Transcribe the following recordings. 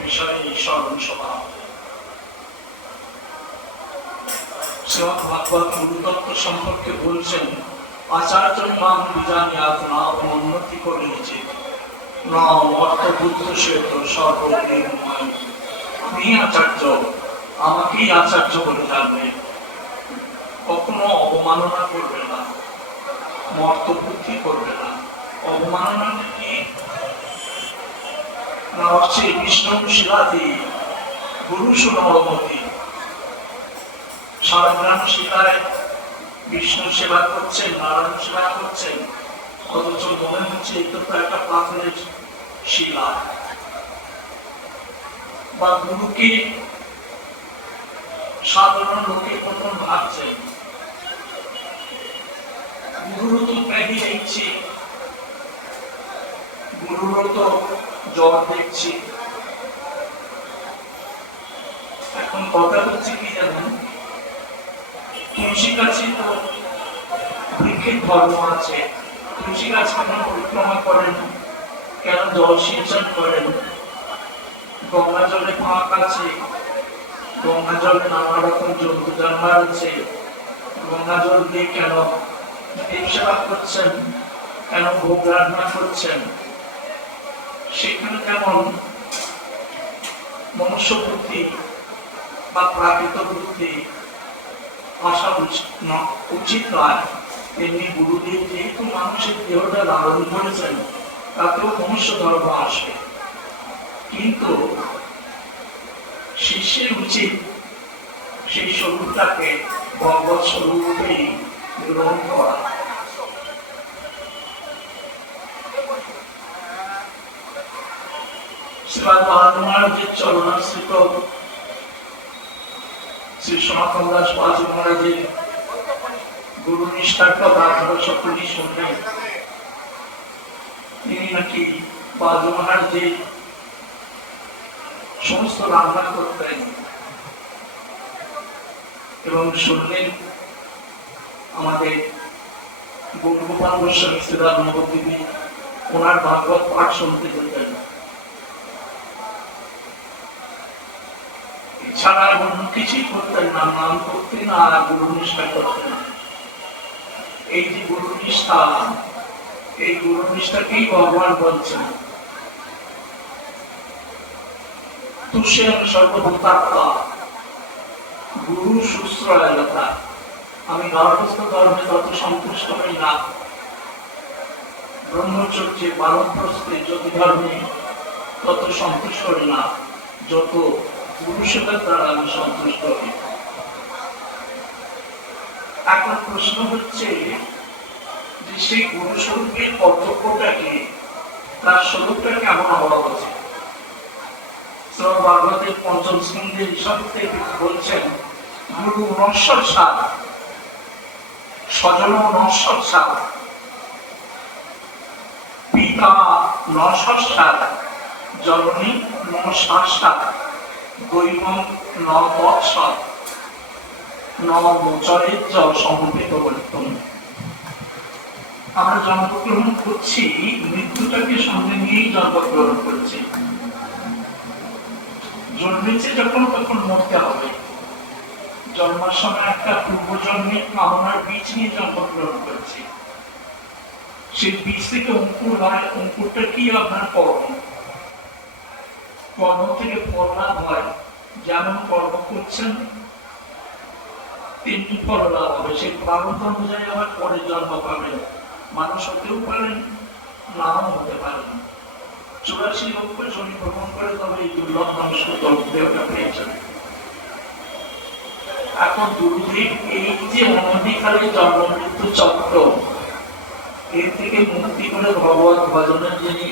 বিষয়ে স্মরণ সভা। শ্রীমদ ভাগবত গুরুতত্ত্ব সম্পর্কে বলছেন, আচার্য মান বিজানিয়াত না উন্নতি করে নিচে না অর্থ বুদ্ধ শ্বেত সর্বনির্ময়। আমি আচার্য, আমাকেই আচার্য বলে জানবে, কখনো অবমাননা করবে না, মর্ত বুদ্ধি করবে না। অবমাননা কি না হচ্ছে বিষ্ণু শিলাদি গুরু সুনমতি সারাগ্রাম শিলায় বিষ্ণু সেবা করছেন, নারায়ণ সেবা করছেন, অথচ মনে হচ্ছে এটা তো একটা পাথরের শিলা। বা গুরুকে সাধারণ লোকে প্রথম ভাবছেন গুরুরও তো ত্যাগী দেখছি, গুরুরও তো জ্বর দেখছি। এখন কথা হচ্ছে কি জানেন, তুলসী গাছে তো বৃক্ষের ধর্ম আছে। তুলসী গাছ কেন পরিক্রমা করেন, কেন জল সিঞ্চন করেন? গঙ্গা জলে পাক আছে, গঙ্গা জলে নানা রকম জন্তু জানোয়ার আছে। গঙ্গা জল দিয়ে কেন দেব সেবা করছেন, কেন ভোগ রান্না করছেন? সেখানে যেমন মনুষ্য বুদ্ধি বা প্রাকৃত বুদ্ধি আসা উচিত নয়, তেমনি গুরুদেব যেহেতু মানুষের দেহটা ধারণ করেছেন, তাতেও মনুষ্য ধর্ম আসবে। কিন্তু শিষ্যের উচিত সেই স্বরূপটাকে ভগবৎ স্বরূপেই গ্রহণ করা। শ্রীপাদ মহারাজের চরণাশ্রিত শ্রী সনাতন দাস বাজি মহারাজের গুরু নিষ্ঠার কথা আপনারা সকলেই শুনলেন। তিনি নাকি বাজি মহারাজের সমস্ত রান্না করতেন এবং শুনলেন আমাদের গোপাল গোস্বামী শ্রীরাম নবদ্বীপী ওনার ভাগবত পাঠ শুনতে যেতেন। এছাড়া অন্য কিছুই করতেন না, নাম করতেন না, আর গুরু নিষ্ঠা করতেন। এই যে গুরু নিষ্ঠা, এই গুরু নিষ্ঠাকেই ভগবান বলছেন তুষ্যেন সর্বভূতাত্মা গুরু শুশ্রূষা। আমি গর্ভস্থ ধর্মে তত সন্তুষ্ট হই না, ব্রহ্মচর্যে বানপ্রস্থে জ্যোতি ধর্মে তত সন্তুষ্ট হই না, যত গুরু সেবার দ্বারা আমি সন্তুষ্ট হই। এখন প্রশ্ন হচ্ছে যে সেই গুরু স্বরূপের কর্তব্যটাকে, তার স্বরূপটা কেমন হওয়া উচিত? ভাগবতের পঞ্চম স্কন্ধের হিসাবে বলছেন, গুরু নশ্বর সার, স্বজন নশ্বর সার, পিতা নশ্বর সার, জননী নশ্বর, দৈবম নবৎসর, নবচরিত্র সমবেত বলিতম। আমরা জন্মগ্রহণ করছি, মৃত্যুটাকে সঙ্গে নিয়েই জন্মগ্রহণ করছি। জন্মেছে যখন, তখন মরতে হবে। জন্মার সময় একটা পূর্বজন্মের কামনার বীজ নিয়ে জন্মগ্রহণ করছি। সেই বীজ থেকে অঙ্কুর হয়, অঙ্কুরটা কি? আপনার কর্ম। কর্ম থেকে ফল লাভ হয়। যেমন কর্ম করছেন তেমনি ফল লাভ হবে। সেই প্রারব্ধ অনুযায়ী আবার পরে জন্ম পাবেন। মানুষ হতেও পারেন, নাও হতে পারেন। 84 লক্ষ জমি ভ্রমণ করে তবে এই দুর্লভ মানুষকে দেহটা পেয়েছেন। এখন গুরুদেব এই যে অনধিকারে জন্ম মৃত্যু চক্র, এর থেকে মুক্তি করে ভগবত ভজনের যিনি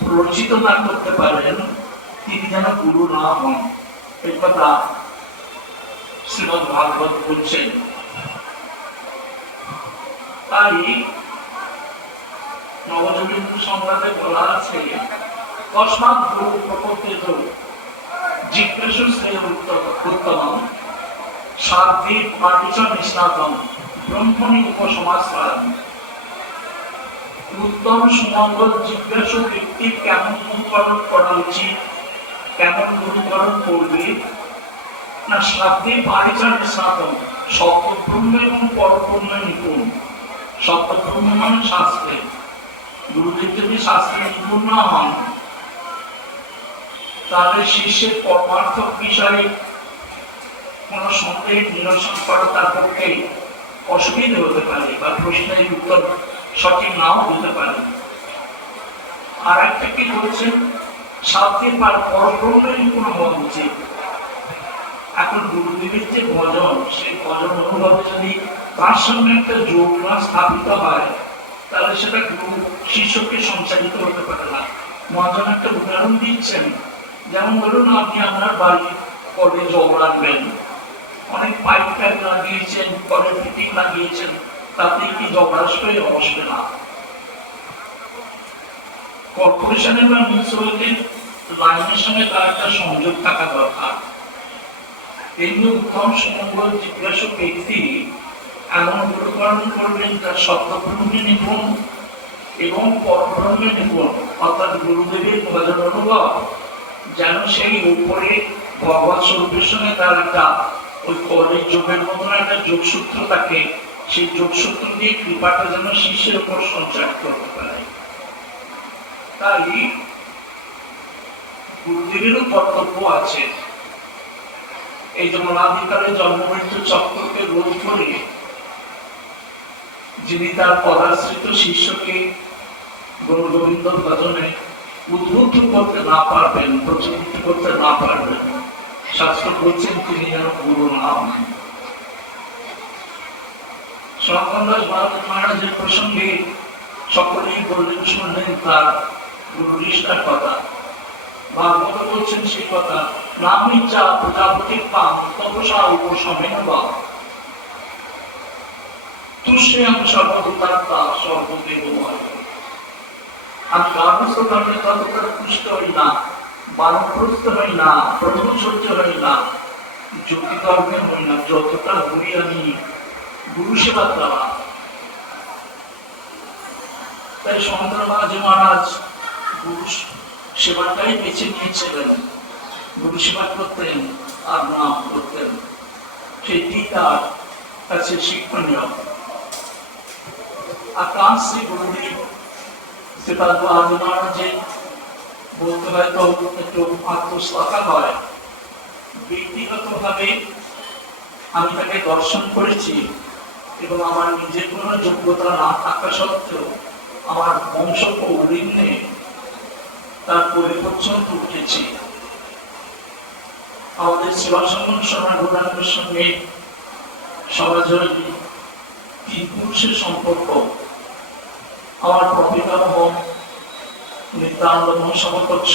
প্ররোচিত না করতে পারেন, তিনি যেন গুরু না হন, এই কথা শ্রীমদ ভাগবত বলছেন। তাই নবযোগীন্দ্র সংবাদে বলা আছে, তস্মাৎ গুরু প্রপদ্যেত জিজ্ঞাসু শ্রেয় উত্তমম সাধ্বী পাটিচ নিষ্ণাতম ব্রহ্মণি উপসমাশ্রয়ম। উত্তম সুমঙ্গল জিজ্ঞাসু ব্যক্তিকে কেমন অনুকরণ করা উচিত, কেমন অনুকরণ করবে না, শাব্দে পারিচার্য সাধন সত্যব্রহ্ম এবং পরব্রহ্ম নিপুণ। সত্যব্রহ্ম মানে শাস্ত্রে, গুরুদেব যদি শাস্ত্রে নিপুণ না হন তাহলে শিষ্যের পরমার্থক বিষয়ে কোন সন্দেহের নিরসন করা তার পক্ষে অসুবিধা হতে পারে বা প্রশ্নের উত্তর সঠিক নাও হতে পারে। আর একটা কি বলছেন, শাব্দের পার পরব্রহ্মের নিপুণ হওয়া উচিত। এখন গুরুদেবের যে ভজন, সেই ভজন অনুভবে যদি তার সঙ্গে একটা যোগ না স্থাপিত হয় তাহলে সেটা গুরু শিষ্যকে সঞ্চালিত হতে পারে না। মহাজন একটা উদাহরণ দিচ্ছেন, যেমন ধরুন আপনি আপনার বাড়ি কলে জল রাখবেন, অনেক পাইপ টাইপ লাগিয়েছেন, কলের ফিটিং লাগিয়েছেন, তাতে কি জল আসবে? আসবে না। কর্পোরেশনের বা মিউনিসিপ্যালিটির লাইনের সঙ্গে তার একটা সংযোগ থাকা দরকার। এমনি উত্তম সুমঙ্গল জিজ্ঞাসু ব্যক্তি এমন অনুকরণ করবেন তার সত্যব্রহ্মে নিপুণ এবং পরব্রহ্মে নিপুণ, অর্থাৎ গুরুদেবের ভজন অনুভব যেন সেই উপরে ভগবত স্বরূপের সঙ্গে তার একটা ওই কলের যোগের মতন একটা যোগসূত্র থাকে, সেই যোগসূত্র দিয়ে কৃপাটা যেন শিষ্যের উপর সঞ্চার করতে পারে। তাই গুরুদেবেরও কর্তব্য আছে এই যে অনাদিকালে জন্ম মৃত্যু চক্রকে রোধ করে যিনি তার পদাশ্রিত শিষ্যকে গুরু গোবিন্দ ভজনে উদ্বুদ্ধ করতে না পারবেন, প্রচলিত করতে না পারবেন, শাস্ত্র বলছেন তিনি যেন গুরু না হন। সনাতন দাস ভারত মহারাজের প্রসঙ্গে সকলেই বললেন, শুনলেন তার গুরু নিষ্ঠার কথা। ভাগবত বলছেন সেই কথা, নাম ইচ্ছা প্রজাপতি পাম তপসা উপশমেন বা তুষ্যেয়ং সর্বভূতাত্মা সর্বদেবময়। আমি গার্হস্থ্য ধর্মে ততটা তুষ্ট হই না, বানপ্রস্থ হই না, ব্রহ্মচর্য হই না, জ্যোতি ধর্মে হই না, যতটা হই আমি গুরু সেবা দ্বারা। তাই শঙ্করাচার্য মহারাজ গুরু সেবাটাই বেছে নিয়েছিলেন, গুরু সেবা করতেন আর নাম করতেন, সেটি তার কাছে শিক্ষণীয়। আকাশ শ্রী গুরুদেব শ্রীপাদ মহারাজের বলতে হয়তো একটু আত্মশ্লাঘা হয়, ব্যক্তিগত ভাবে আমি তাকে দর্শন করেছি এবং আমার নিজের কোনো যোগ্যতা না থাকা সত্ত্বেও আমার বংশ কৌলিন্যে তার পরিবর্তন উঠেছি। আমাদের সেবা সম্মান সমাজের সঙ্গে সমাজের তিন পুরুষের সম্পর্ক। আমার প্রপিতামহ নিত্যানন্দ মহাসমকক্ষ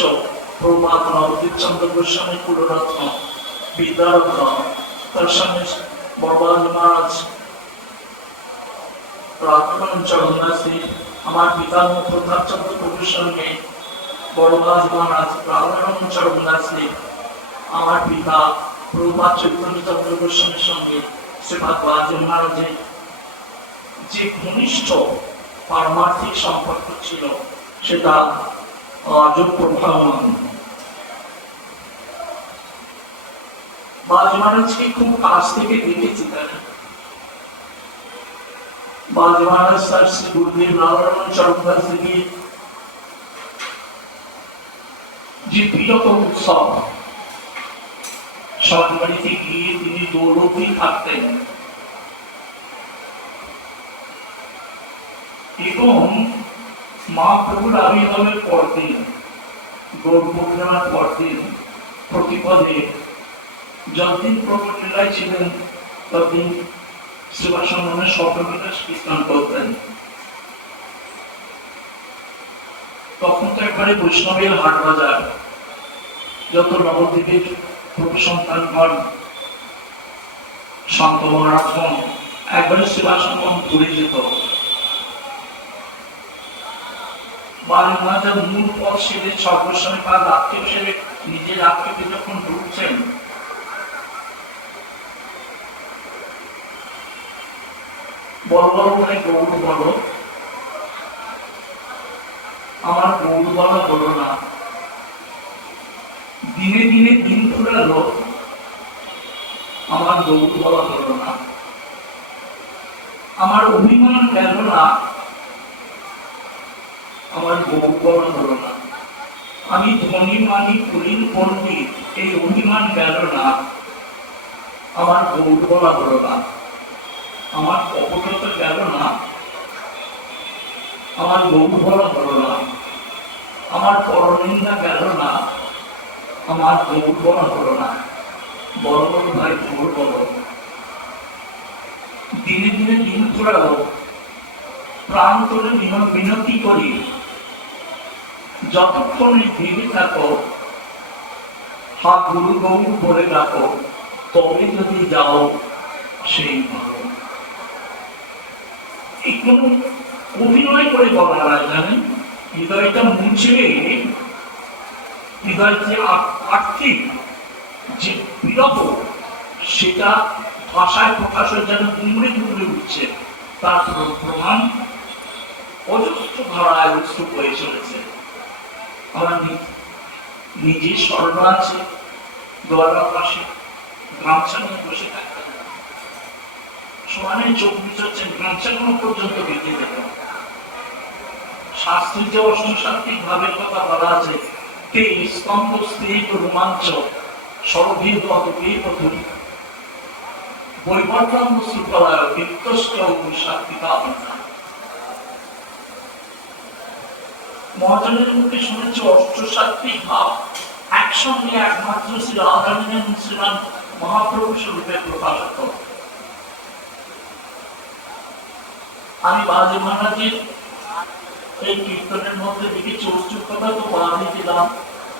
প্রমাত নবদ্বীপ চন্দ্র গোস্বামী কুলরত্ন বিদ্যারত্ন, তার সঙ্গে বড়বাজি মহারাজ প্রাক্তন চরণাশ্রী, আমার পিতামহ প্রতাপ চন্দ্র প্রভুর সঙ্গে বড়বাজি মহারাজ প্রাণারায়ণ চরণাশ্রী, আমার পিতা প্রভুপাদ চৈতন্য চন্দ্র গোস্বামীর সঙ্গে শ্রীপাদ বাজি মহারাজের যে ঘনিষ্ঠ পারমার্থিক সম্পর্ক ছিল সেটা আজও প্রভাবমান। বাজি মহারাজকে খুব কাছ থেকে দেখেছি। বাজি মহারাজ তার শ্রী গুরুদেব নারায়ণ চরণদাস থেকে যে বিরত উৎসব, সব বাড়িতে গিয়ে তিনি দৌড়তেই থাকতেন এবং মহাপ্রভুর আবির্ভাবের পরদিন, গৌর পূর্ণিমার পরদিন প্রতিপদে যতদিন প্রভু লীলায় ছিলেন ততদিন সেবা সম্মানের স্বপ্নবিকাশ কীর্তন করতেন। তখন তো একবারে বৈষ্ণবের হাট বাজার, যত নবদ্বীপের প্রভু সন্তানগণ সন্ত মহারাজগণ একবারে সেবা সম্মান ঘুরে যেত। বালি মহারাজের মূল পথ সেরে সর্বস্বামী তার আত্মীয় সেরে নিজের আত্মীয়কে যখন ঢুকছেন, বড় বড় মানে গৌর বড়, আমার গৌর বলা হলো না। দিনে দিনে দিন ফুরালো, আমার গৌর বলা হলো না। আমার অভিমান গেল না, আমার গৌর বলা হলো না। আমি ধনী মানি কুলীন পণ্ডিত, এই অভিমান গেল না, আমার গৌর বলা হলো না। আমার কপটতা গেল না, আমার গৌর বলা হলো না। আমার পরনিন্দা গেল না, আমার গৌর বলা হলো না। বড় বড় ভাই গৌর বলো। দিনে দিনে দিন ফুরালো, প্রাণ তোলে বিনতি করি, যতক্ষণ ভেবে থাকো হা গুরু গৌর বলে ডাকো, তবে যদি যাও সেই ভালো। এই কোন অভিনয় করে বলা না, জানেন, হৃদয়টা মুছে, হৃদয় যে আর্থিক যে বিরহ, সেটা ভাষায় প্রকাশ হয়ে যেন দুমড়ে দুমড়ে উঠছে, তার প্রমাণ অজস্র ধারায় উৎসুক হয়ে চলেছে। আমার নিজের স্মরণ আছে, দোয়ারার পাশে গামছা নিয়ে বসে থাকতেন, সমানে চোখ বিচরছেন, গামছাগুলো পর্যন্ত বেঁধে দেবেন। শাস্ত্রী যে অষ্টসাত্ত্বিক ভাবের কথা বলা আছে, তে স্তম্ভ স্থির রোমাঞ্চ সরভীর পথুরি বৈবর্তন শৃঙ্খলায় বিত্তষ্ট সাত্বিকা। মহাজনের মুখে শুনেছি অষ্টসাত্ত্বিক ভাব একসঙ্গে একমাত্র শ্রী রাধারণের শ্রীমান মহাপ্রভু স্বরূপে প্রকাশিত। আমি বাজে মহারাজের এই কীর্তনের মধ্যে দিকে চৌচুর কথা তো বাঁধে দিলাম,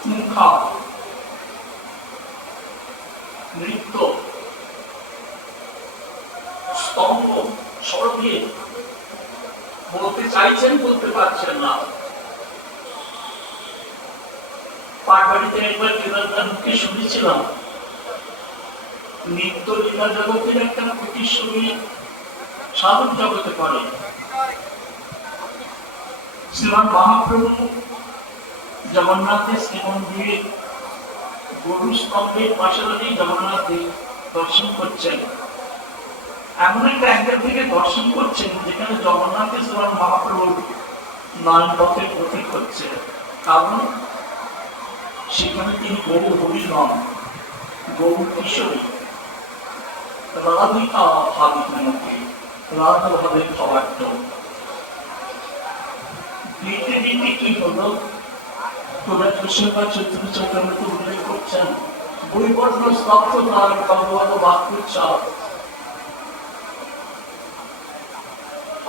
মুখা নৃত্য স্তম্ভ সরভীর বলতে চাইছেন, বলতে পারছেন না। পাটবাড়িতে একবার কেদারদার মুখে শুনেছিলাম, নিত্য লীলা জগতের একটা প্রতিশ্রুতি সাধন জগতে করে। শ্রীমান মহাপ্রভু জগন্নাথের শ্রীমন্দিরে গরু স্তম্ভের পাশাপাশি জগন্নাথ দর্শন করছেন। এমন একটা অ্যাঙ্গেল থেকে দর্শন করছেন যেখানে জগন্নাথের শ্রীমান মহাপ্রভু নয়ন পথের প্রতীক হচ্ছে, কারণ সেখানে তিনি গরু হরি নন, গরু কিশোরী। রাধিকা ভাবিকা মুখে রাধা ভাবে খাবার তো দিতে দিতে কি হলো, তোরা কৃষ্ণকার চৈত্র চক্রবর্তী উল্লেখ করছেন, বৈবর্ণ স্তব্ধ তার ভগবত বাক্যোচ্চার,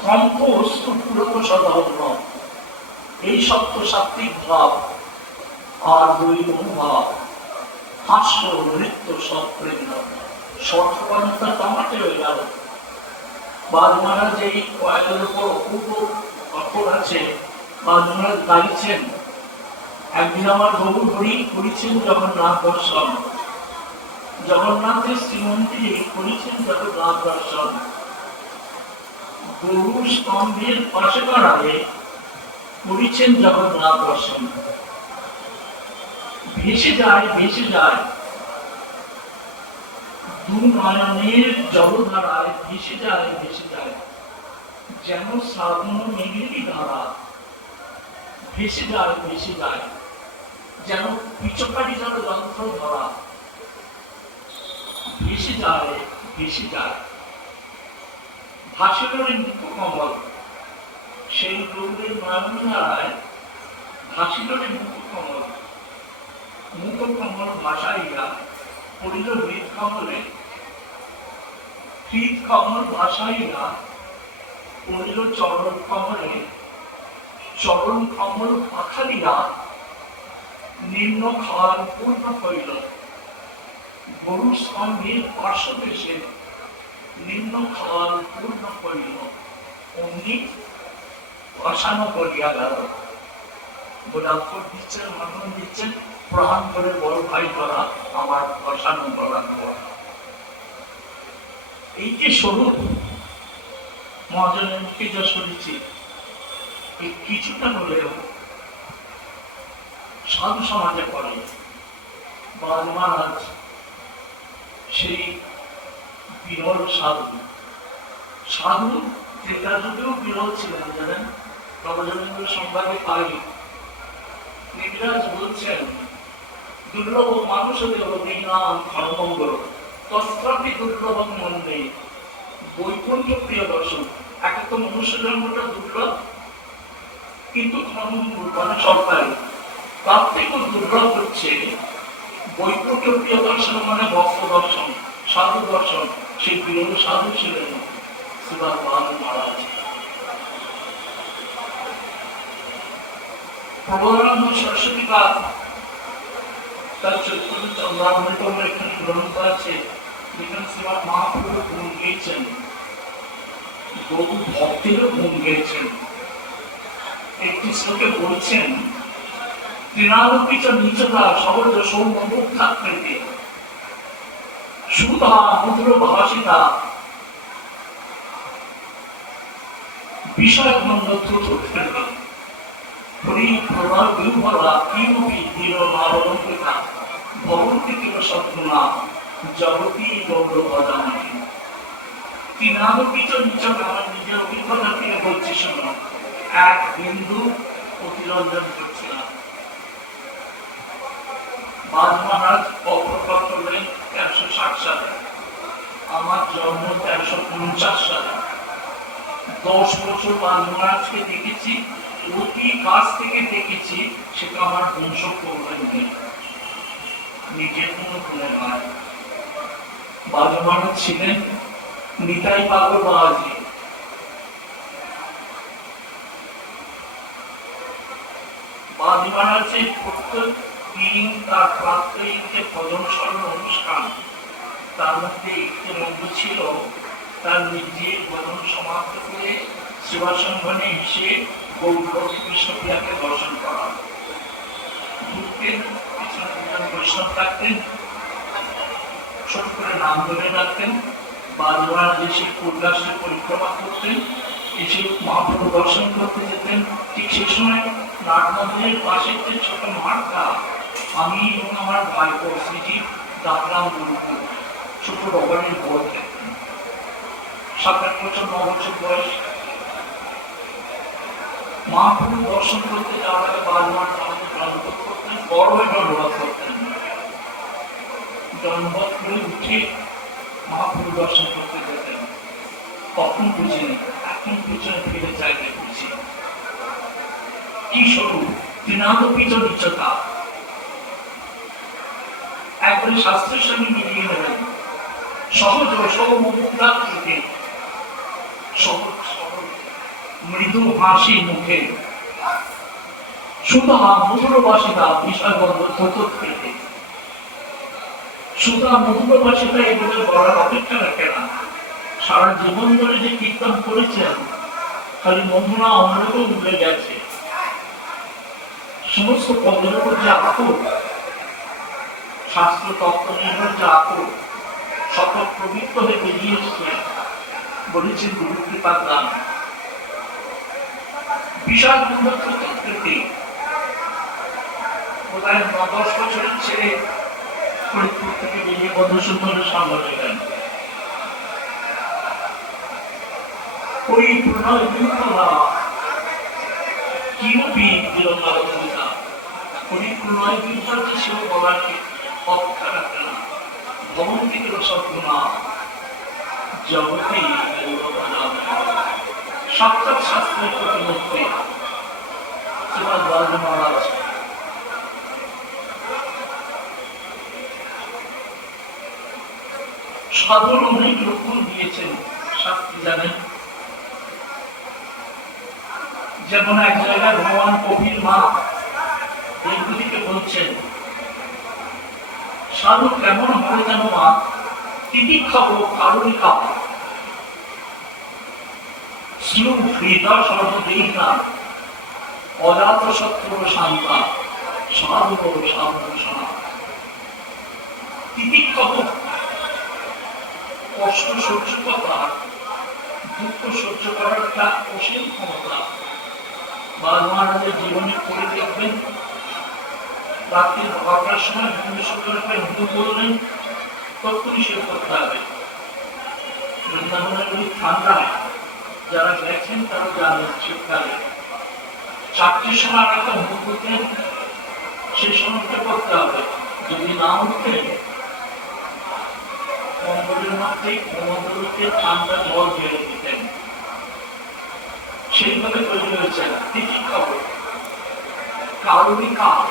কম্প অস্তু পুরত সদাহরণ। এই সত্য সাত্ত্বিক ভাব আর দুই মনোভাব, হাস্য নৃত্য সব প্রেম সর্বতা টমাটে হয়ে গেল। বাজ মহারাজ এই কয়েকের উপর অপূর্ব কঠোর আছে। বাজ মহারাজ গাইছেন, একদিন আমার গৌর হরি করেছেন জগন্নাথ দর্শন, জগন্নাথের শ্রীমন্দিরে করেছেন জগন্নাথ দর্শন। গরু স্তম্ভের পাশে দাঁড়ালে করেছেন জগন্নাথ দর্শন। ভেসে যায় ভেসে যায় দু নয়নের জলধারায়, ভেসে যায় ভেসে যায় যেন শ্রাবণ মেঘেরই ধারা, ভেসে যায় ভেসে যায় যেন পিচকারি জল যন্ত্র ধরা, ভেসে যায় ভেসে যায়। ভাসিলের মুখ কমল, সেই গৌরের নয়ন ধারায় ভাসিলের মুখ কমল, মুখ কমল ভাসাইয়া পড়িল হৃদ কমলে, হৃদ কমল ভাসাইয়া পড়িল চরণ কমলে, চরণ কমল পাখালিয়া নিম্ন খাল পূর্ণ হইল। গরু স্তম্ভের পার্শ্বদেশে নিম্ন খাল পূর্ণ হইল, অমনি বসানো করিয়া গেল। বলে অক্ষর দিচ্ছেন, মাধ্যম দিচ্ছেন, প্রাণ করে বড় ভাই করা আমার বসানো করার পর। এই যে স্বরূপ মহাজনের মুখে যা শুনেছি, কিছুটা হলেও সাধু সমাজে পড়ে। বাল মহারাজ সেই বিরল সাধু। সাধু ত্রেতা যুগেও বিরল ছিলেন, জানেন, নবজনীন্দ্র সংবাদে পাই। কবিরাজ বলছেন, দুর্লভ মানুষদের অভিজ্ঞান ধর্মঙ্গল তস্ত্রাপি দুর্লভম মন্দির বৈকুণ্ঠ প্রিয় দর্শন। এক তো মনুষ্য জন্মটা দুর্লভ, কিন্তু ধর্মঙ্গল মানে সরকারি, তার থেকেও দুর্লভ হচ্ছে বৈকুণ্ঠ প্রিয় দর্শন মানে ভক্ত দর্শন, সাধু দর্শন। সেই বিরল সাধু ছিলেন শ্রীবাদ বাহাদুর মহারাজ। প্রবরানন্দ সরস্বতী বাদ তার চৈতন্য চন্দ্রামৃতম একখানি গ্রন্থ আছে, যেখানে শ্রীবাদ মহাপ্রভু গুণ গেয়েছেন, বহু ভক্তেরও গুণ গেয়েছেন। একটি শ্লোকে বলছেন, তৃণালোকিত নিচতা সহজ সৌমুখ থাকতে সুধা মধুর ভাষিতা বিষয় মন্দ থুথুতে হরি প্রভার বিভরা কিমপি দৃঢ় মারণিকা ভবন্তি কিম সদ্গুণা জগতি গৌর ভজামি। তৃণালোকিত নিচক, আমার নিজের অভিজ্ঞতা থেকে বলছি শোনো, এক বিন্দু অতিরঞ্জন করছে না। বাদ মহারাজ অপ্রকট করলেন 1360 সালে, আমার জন্ম 1349 সালে। 10 বছর বাদ মহারাজকে দেখেছি, অতি কাছ থেকে দেখেছি, সেটা আমার বংশ করবেন নিজের কোনো গুণে নয়। বাদ মহারাজ ছিলেন নিতাই পাগল বাবাজি। বাদ মহারাজের প্রত্যেক দিন তার প্রাত্যহিক যে ভজন স্মরণ অনুষ্ঠান, তার মধ্যে একটি মন্দ ছিল তার নিজের ভজন সমাপ্ত করে সেবাসংগঠনে এসে গৌর কৃষ্ণপ্রিয়াকে দর্শন করা। ঢুকতেন, পিছনে বৈষ্ণব থাকতেন, ছোট করে নাম ধরে রাখতেন। বাদ মহারাজ এসে কৈলাসে পরিক্রমা করতেন, এসে মহাপ্রভু দর্শন করতে যেতেন। ঠিক সেই সময় নাট মন্দিরের পাশে যে ছোট মাঠটা, আমি এবং আমার ভাইপো শ্রীজি ডাকলাম বলবো, ছোট রবারের বল দেখতেন। 7-8 বছর 9 বছর বয়স। মহাপ্রভু দর্শন করতে যাওয়ার আগে বাদ মহারাজ আমাকে দণ্ডবোধ করতেন, বড় হয়ে দণ্ডবোধ করতেন। দণ্ডবোধ করে উঠে মহাপ্রভু দর্শন করতে যেতেন। তখন বুঝিনি, এখন পিছনে ফিরে চাইতে বুঝি কি স্বরূপ, তৃণালোকিত নিচতা। একবারে শাস্ত্রের সঙ্গে মিলিয়ে নেবেন, সহজ সৌমুখে, সহজ সহজ মৃদু হাসি মুখে, সুধা মধুর বাসিতা বিষয়বদ্ধ থেকে সুধা মধুর বাসিতা এগুলো বলার অপেক্ষা রাখে না। সারা জীবন ধরে যে কীর্তন করেছেন, খালি মধুরা অন্যকেও উঠে গেছে। সমস্ত পদের উপর যে আকুল, শাস্ত্র তত্ত্ব নির্ভর যে আকুল, সকল প্রবৃত্ত হয়ে বেরিয়ে এসছে, বলেছেন গুরু কৃপার দান। বিশাল উন্নত তত্ত্বকে বোধহয় 9-10 বছরের ছেলে ফরিদপুর থেকে বেরিয়ে মধুসূদনের সামনে গেলেন। ওই প্রণয় বিভরা কিমপি বিরমারণিকা, ওই প্রণয় বিভরা সেও বলার অপেক্ষা রাখে না। ভবন্তি কিম সদ্গুণা জগতি সাক্ষাৎ শাস্ত্রের প্রতিমূর্তি শ্রীপাদ বাহাদুর মহারাজ। সাধুর অনেক লক্ষণ দিয়েছেন শাস্ত্রী জানেন। যেমন এক জায়গায় ভগবান কবির মা দেবগুলিকে বলছেন, সাধু কেমন হবে যেন মা, তিতিক্ষাব কারণিকা শ্লুক হৃদয় সর্বদেহিকা অজাত শত্রু শান্তা সাধু সাধু শোনা। তিতিক্ষাব কষ্ট সহ্য করা, দুঃখ সহ্য করার একটা অসীম ক্ষমতা। বাদ মহারাজের জীবনে করে দেখবেন, রাত্রি 12টার সময় ভুবনেশ্বরকে হুদু বললেন তখনই সে করতে হবে। বৃন্দাবনের ওই ঠান্ডায় যারা গেছেন তারা জানেন শীতকালে 4টির সময় একটা হুদুতে সেই সময়টা করতে হবে। যদি না উঠতেন কম্বলের মধ্যে কোমরগুলোকে ঠান্ডা জল বেড়ে দিতেন। সেইভাবে তৈরি হয়েছে। দেখি খবর কারণই কাজ